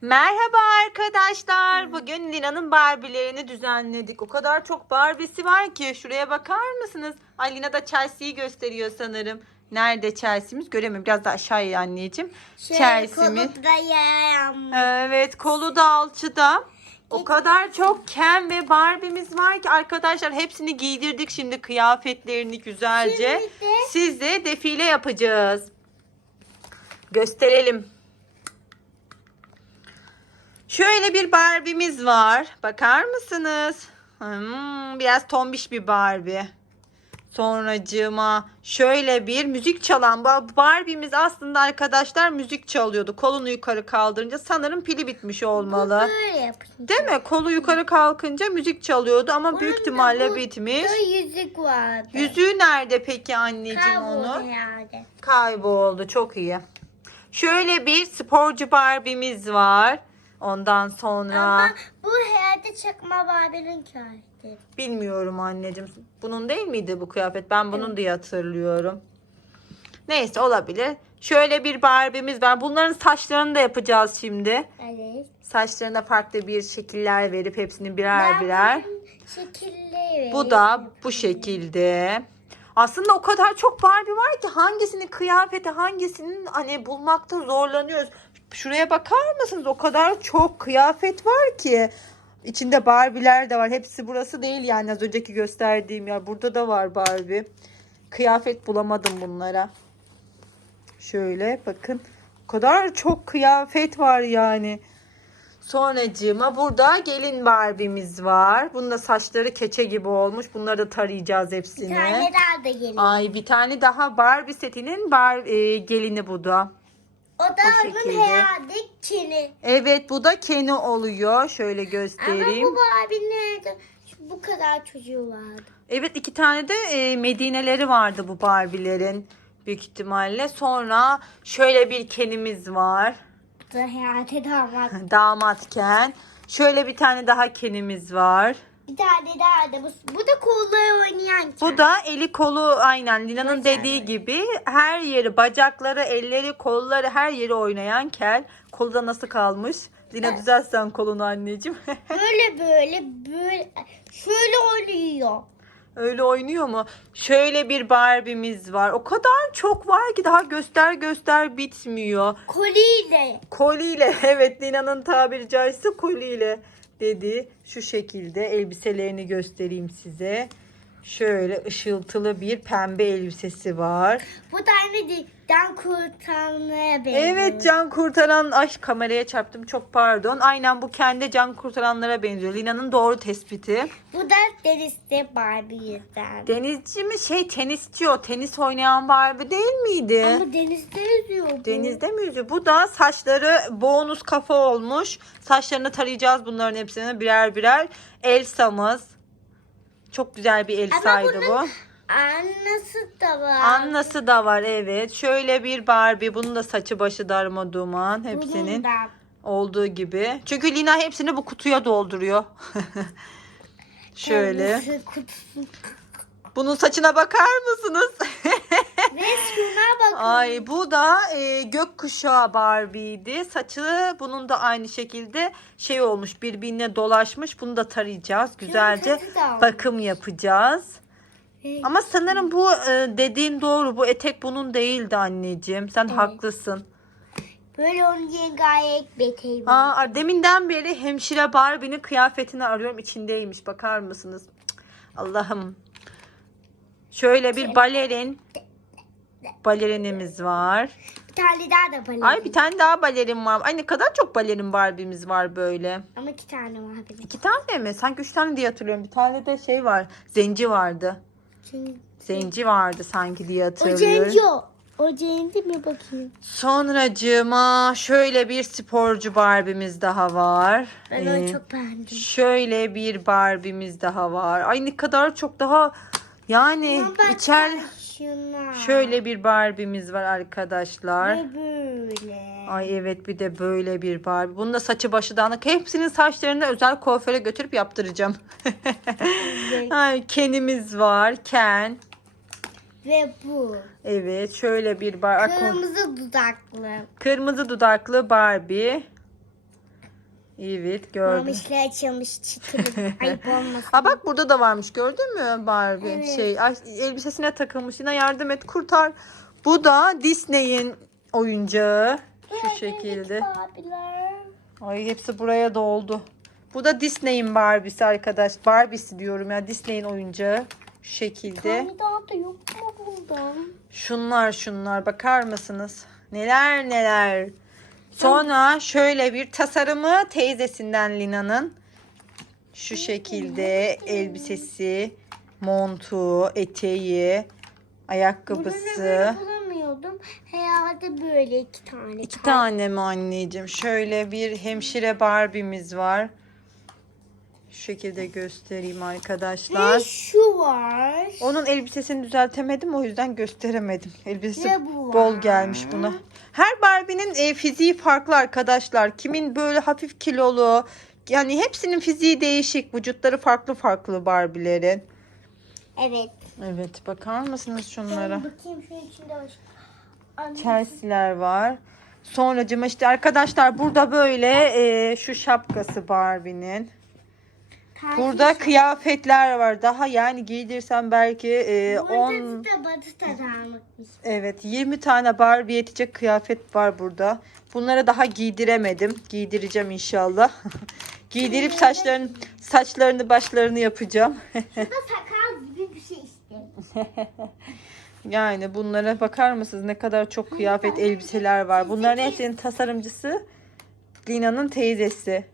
Merhaba arkadaşlar. Bugün Lina'nın Barbie'lerini düzenledik. O kadar çok Barbie'si var ki şuraya bakar mısınız? Ay Lina da Chelsea'yi gösteriyor sanırım. Nerede Chelsea'miz? Göremiyorum. Biraz da aşağıya anneciğim. Chelsea'miz. Kolumdayım. Evet kolu da alçıda. O kadar çok Ken ve Barbie'miz var ki arkadaşlar hepsini giydirdik şimdi kıyafetlerini güzelce. Şimdi de- Siz de defile yapacağız. Gösterelim. Şöyle bir Barbie'miz var. Bakar mısınız? Hmm, biraz tombiş bir Barbie. Sonracığıma şöyle bir müzik çalan Barbie'miz aslında arkadaşlar müzik çalıyordu. Kolunu yukarı kaldırınca sanırım pili bitmiş olmalı. Değil mi? Kolu yukarı kalkınca müzik çalıyordu ama Bunun büyük ihtimalle bu- bitmiş. Yüzük vardı. Yüzüğü nerede peki anneciğim Kayboldu onu? herhalde. Kayboldu. Çok iyi. Şöyle bir sporcu Barbie'miz var. Ondan sonra Ama bu herhalde çakma Barbie'nin kıyafeti. bilmiyorum anneciğim. Bunun değil miydi bu kıyafet? Ben bunun diye hatırlıyorum. Neyse olabilir. Şöyle bir Barbie'miz var. Bunların saçlarını da yapacağız şimdi. Evet. Saçlarına farklı bir şekiller verip hepsini birer birer. bunun Şekilleri Bu da bu şekilde. Aslında o kadar çok Barbie var ki hangisinin kıyafeti hangisinin hani bulmakta zorlanıyoruz. Şuraya bakar mısınız? O kadar çok kıyafet var ki. İçinde Barbie'ler de var. Hepsi burası değil yani az önceki gösterdiğim yer. Burada da var Barbie. Kıyafet bulamadım bunlara. Şöyle bakın. O kadar çok kıyafet var yani. Sonracığıma burada gelin Barbie'miz var. Bunun da saçları keçe gibi olmuş. Bunları da tarayacağız Bir hepsini. tane daha da geliyor. Ay bir tane daha Barbie setinin bar, e, gelini bu da. O da bu onun şekilde. herhalde Ken'i. Evet bu da Ken'i oluyor. Şöyle Ama göstereyim. bu Barbie nerede? Şu- Bu kadar çocuğu vardı. Evet iki tane de e, Medine'leri vardı bu Barbie'lerin. Büyük ihtimalle. Sonra şöyle bir Ken'imiz var. Bu da herhalde damat. Damat Ken. Şöyle bir tane daha Ken'imiz var. Bir tane daha da bu, bu da kolları oynayan. Bu da eli kolu aynen Lina'nın Güzel. dediği gibi her yeri bacakları, elleri, kolları her yeri oynayan kel. Kolu da nasıl kalmış? Lina düzelsen kolunu anneciğim. Böyle böyle böyle şöyle oynuyor. Öyle oynuyor mu? Şöyle bir Barbie'miz var. O kadar çok var ki daha göster göster bitmiyor. Koliyle. Koliyle evet Lina'nın tabiri caizse koliyle dedi. Şu şekilde elbiselerini göstereyim size. Şöyle ışıltılı bir pembe elbisesi var. Bu tane dikten kurtarmaya benziyor. Evet can kurtaran ay kameraya çarptım çok pardon. Aynen bu kendi can kurtaranlara benziyor. Lina'nın doğru tespiti. Bu da denizde Barbie yüzden. Denizci mi şey tenisçi o. Tenis oynayan Barbie değil miydi? Ama denizde yüzüyor bu. Denizde mi yüzüyor? Bu da saçları bonus kafa olmuş. Saçlarını tarayacağız bunların hepsini birer birer. Elsa'mız. Çok güzel bir Elsa'ydı bu. Annesi da var. Annası da var evet. Şöyle bir Barbie. Bunun da saçı başı darma duman. Hepsinin. Bunun da. olduğu gibi. Çünkü Lina hepsini bu kutuya dolduruyor. Şöyle. Bunun saçına bakar mısınız? Ve şuna bakın. Ay bu da e, gökkuşağı Barbie'ydi. Saçı bunun da aynı şekilde şey olmuş birbirine dolaşmış. Bunu da tarayacağız. Güzelce da bakım yapacağız. Evet. Ama sanırım bu e, dediğin doğru. Bu etek bunun değildi anneciğim. Sen haklısın. Böyle onun diye gayet beteyim. Aa, deminden beri hemşire Barbie'nin kıyafetini arıyorum. içindeymiş. Bakar mısınız? Cık, Allah'ım. Şöyle bir balerin balerinimiz var. Bir tane daha da bana. Ay bir tane daha balerin var. Ay ne kadar çok balerin Barbie'miz var böyle. Ama iki tane var benim. İki tane mi? Sanki üç tane diye hatırlıyorum. Bir tane de şey var. Zenci vardı. Çünkü Zenci vardı sanki diye o hatırlıyorum. Cenco. O Cenci mi bakayım? Sonracığıma şöyle bir sporcu Barbie'miz daha var. Ben Ee, onu çok beğendim. Şöyle bir Barbie'miz daha var. Ay ne kadar çok daha yani içer şuna. şöyle bir Barbie'miz var arkadaşlar. Ve böyle. Ay evet bir de böyle bir Barbie. Bunun da saçı başı dağınık. Hepsinin saçlarını özel kuaföre götürüp yaptıracağım. Ay Ken'imiz var. Ken. Ve bu. Evet şöyle bir Barbie. Kırmızı dudaklı. Kırmızı dudaklı Barbie. Evet gördüm. Mamişle açılmış çıtırı. Ayıp olmasın. Aa bak burada da varmış gördün mü Barbie? Evet. Şey ay, elbisesine takılmış yine yardım et kurtar. Bu da Disney'in oyuncağı. Şu şekilde. Abiler. Ay hepsi buraya doldu. Bu da Disney'in Barbie'si arkadaş. Barbie'si diyorum ya Disney'in oyuncağı. Şu şekilde. Tane daha da yok mu burada? Şunlar şunlar bakar mısınız? Neler neler. Sonra şöyle bir tasarımı teyzesinden Lina'nın. Şu şekilde elbisesi, montu, eteği, ayakkabısı. Böyle bulamıyordum. Herhalde böyle iki tane. İki tane mi anneciğim? Şöyle bir hemşire Barbie'miz var. Şu şekilde göstereyim arkadaşlar. Ve şu var. Onun elbisesini düzeltemedim o yüzden gösteremedim. Elbisesi bu bol var. gelmiş buna. Her Barbie'nin e, fiziği farklı arkadaşlar. Kimin böyle hafif kilolu. Yani hepsinin fiziği değişik. Vücutları farklı farklı Barbie'lerin. Evet. Evet bakar mısınız şunlara? Bakayım şu içinde var. Anne, Chelsea'ler var. Sonracıma işte arkadaşlar burada böyle e, şu şapkası Barbie'nin. Burada kıyafetler var. Daha yani giydirsem belki e, 10 Burada da batı tadarmakmış. Evet 20 tane Barbie yetecek kıyafet var burada. Bunları daha giydiremedim. Giydireceğim inşallah. Giydirip saçlarını saçlarını başlarını yapacağım. Şurada sakal gibi bir şey işte. yani bunlara bakar mısınız ne kadar çok kıyafet elbiseler var. Bunların hepsinin tasarımcısı Lina'nın teyzesi.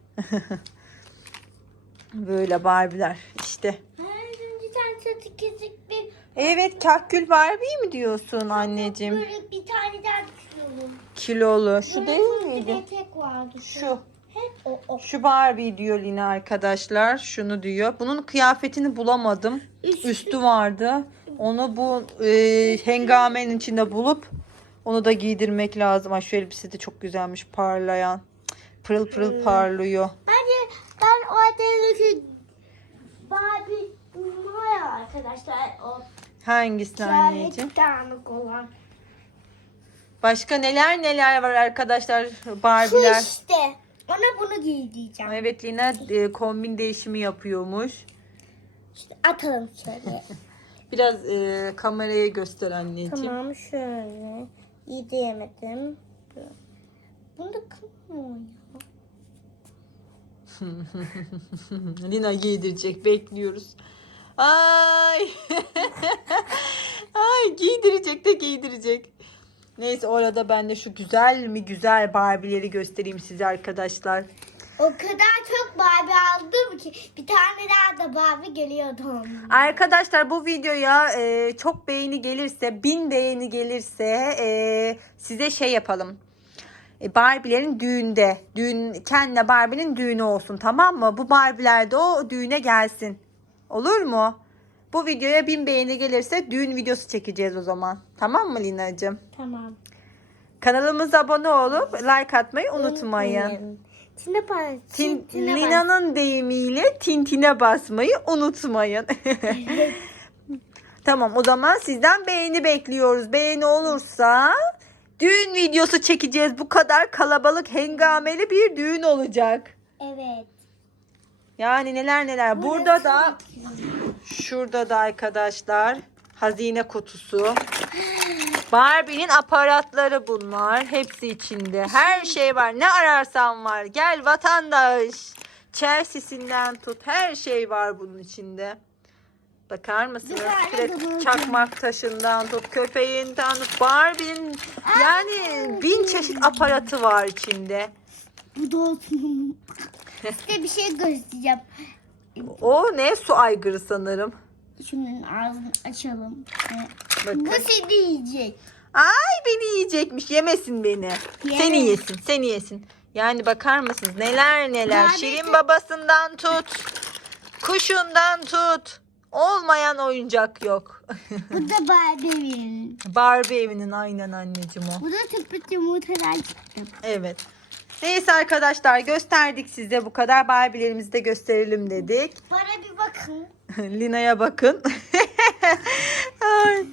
Böyle Barbie'ler işte. Her tane çatı kesik bir Evet kahkül Barbie mi diyorsun anneciğim? böyle bir tane daha düşünüyorum. Kilolu. Şu değil Bir miydi? de tek vardı. Şu. Hep o o. Şu Barbie diyor Lina arkadaşlar. Şunu diyor. Bunun kıyafetini bulamadım. Üstü. Üstü vardı. Onu bu e, hengamenin içinde bulup onu da giydirmek lazım. Ay şu elbise de çok güzelmiş parlayan. Pırıl pırıl parlıyor. Adadaki Barbie var arkadaşlar o Hangisi anneciğim? şöyle dağınık olan. Başka neler neler var arkadaşlar Şu Barbie'ler. işte. Ona bunu giydireceğim. Evet Lina e, kombin değişimi yapıyormuş. İşte atalım şöyle. Biraz e, kameraya göster anneciğim. tamam şöyle. Giydiremedim. Bunu da kırmıyor ya. Lina giydirecek bekliyoruz. Ay. Ay giydirecek de giydirecek. Neyse orada ben de şu güzel mi güzel Barbie'leri göstereyim size arkadaşlar. O kadar çok Barbie aldım ki bir tane daha da Barbie geliyordu onun. Arkadaşlar bu videoya e, çok beğeni gelirse, bin beğeni gelirse e, size şey yapalım. E, Barbie'lerin düğünde, düğün kendine Barbie'nin düğünü olsun tamam mı? Bu Barbie'ler de o düğüne gelsin. Olur mu? Bu videoya bin beğeni gelirse düğün videosu çekeceğiz o zaman. Tamam mı Lina'cığım? Tamam. Kanalımıza abone olup like atmayı unutmayın. Tine bas. Tin, tine. Lina'nın deyimiyle tintine basmayı unutmayın. tamam o zaman sizden beğeni bekliyoruz. Beğeni olursa düğün videosu çekeceğiz. Bu kadar kalabalık hengameli bir düğün olacak. Evet. Yani neler neler. Burada da şurada da arkadaşlar hazine kutusu. Barbie'nin aparatları bunlar. Hepsi içinde. Her şey var. Ne ararsan var. Gel vatandaş. Chelsea'sinden tut. Her şey var bunun içinde. Bakar mısınız? Direkt çakmak taşından tut. Köpeğinden tut. Barbie'nin yani bin çeşit aparatı var içinde. Bu da olsun. Size bir şey göstereceğim. O ne? Su aygırı sanırım. Şimdi ağzını açalım. Bakın. Bu seni yiyecek. Ay beni yiyecekmiş. Yemesin beni. Yemez. Seni yesin. Seni yesin. Yani bakar mısınız? Neler neler. Şirin babasından tut. Kuşundan tut. Olmayan oyuncak yok. Bu da Barbie'nin. Barbie evinin aynen anneciğim o. Bu da tıpkı yumurtadan çıktı. Evet. Neyse arkadaşlar gösterdik size bu kadar Barbie'lerimizi de gösterelim dedik. Bana bir bakın. Lina'ya bakın. Ay.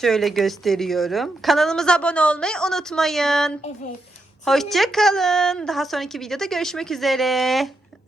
Şöyle gösteriyorum. Kanalımıza abone olmayı unutmayın. Evet. Hoşçakalın. Daha sonraki videoda görüşmek üzere.